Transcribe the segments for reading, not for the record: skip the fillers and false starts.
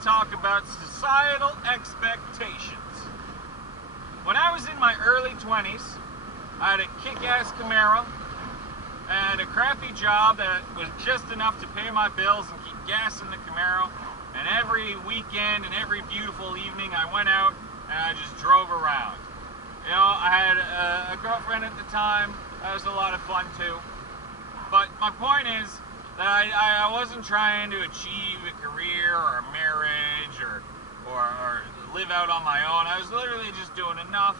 to talk about societal expectations. When I was in my early 20s, I had a kick-ass Camaro and a crappy job that was just enough to pay my bills and keep gas in the Camaro. And every weekend and every beautiful evening I went out and I just drove around. You know, I had a girlfriend at the time. That was a lot of fun too. But my point is that I wasn't trying to achieve a career or a marriage or live out on my own. I was literally just doing enough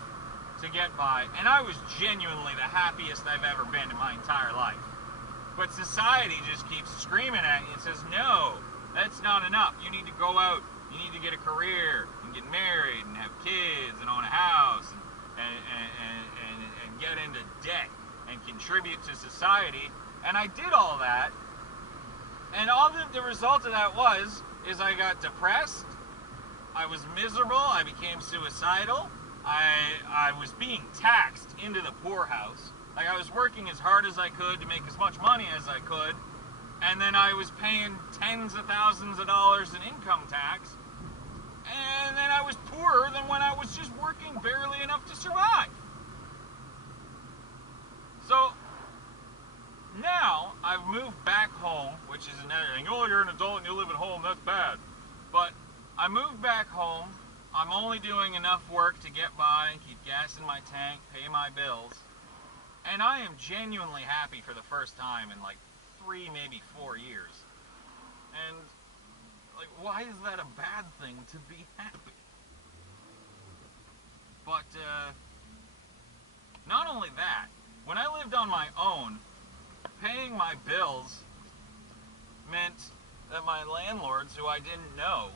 to get by. And I was genuinely the happiest I've ever been in my entire life. But society just keeps screaming at you and says, no, that's not enough. You need to go out, you need to get a career and get married and have kids and own a house and get into debt and contribute to society. And I did all that, and all the result of that is I got depressed, I was miserable, I became suicidal, I was being taxed into the poorhouse. Like, I was working as hard as I could to make as much money as I could, and then I was paying tens of thousands of dollars in income tax, and then I was poorer than when I was just working barely enough to survive. So now I've moved back home, which is another thing. Oh, you're an adult and you live at home, that's bad. But I moved back home. I'm only doing enough work to get by and keep gas in my tank, pay my bills. And I am genuinely happy for the first time in like 3, maybe 4 years. And like, why is that a bad thing to be happy? But not only that, when I lived on my own, paying my bills meant that my landlords, who I didn't know,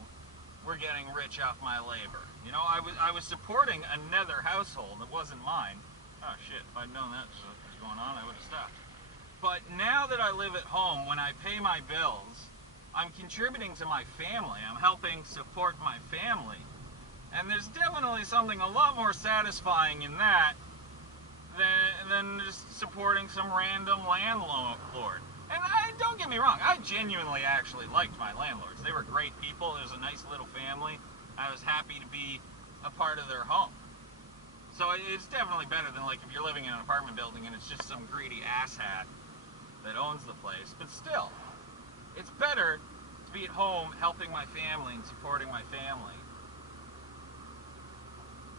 were getting rich off my labor. You know, I was supporting another household. It wasn't mine. Oh shit, if I'd known that was going on, I would have stopped. But now that I live at home, when I pay my bills, I'm contributing to my family. I'm helping support my family. And there's definitely something a lot more satisfying in that than just supporting some random landlord. And don't get me wrong, I genuinely actually liked my landlords. They were great people. It was a nice little family. I was happy to be a part of their home. So it's definitely better than like if you're living in an apartment building and it's just some greedy asshat that owns the place. But still, it's better to be at home helping my family and supporting my family.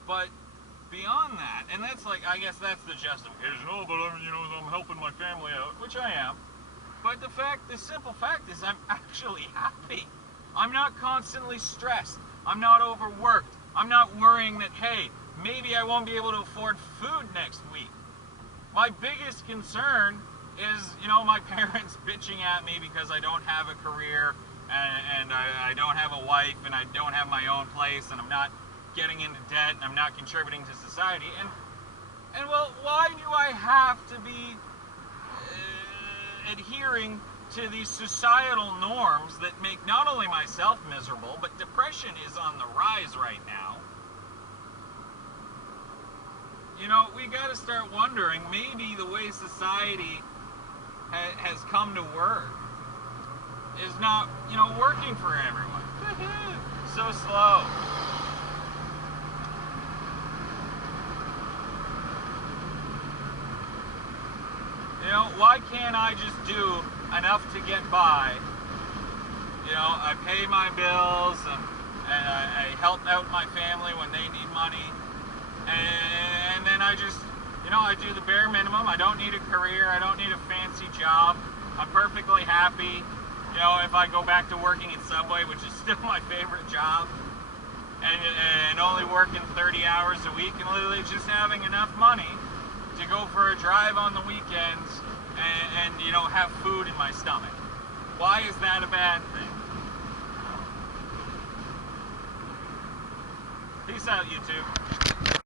But beyond that, and that's like, I guess that's the justification. Oh, but I'm helping my family out, which I am. But the simple fact is I'm actually happy. I'm not constantly stressed. I'm not overworked. I'm not worrying that, hey, maybe I won't be able to afford food next week. My biggest concern is, my parents bitching at me because I don't have a career and I don't have a wife and I don't have my own place and I'm not getting into debt and I'm not contributing to society. And well, why do I have to be adhering to these societal norms that make not only myself miserable, but depression is on the rise right now? We got to start wondering, maybe the way society has come to work is not, working for everyone. So slow. Why can't I just do enough to get by? I pay my bills and I help out my family when they need money. And then I just, I do the bare minimum. I don't need a career. I don't need a fancy job. I'm perfectly happy. If I go back to working at Subway, which is still my favorite job, and only working 30 hours a week and literally just having enough money to go for a drive on the weekends and have food in my stomach. Why is that a bad thing? Peace out, YouTube.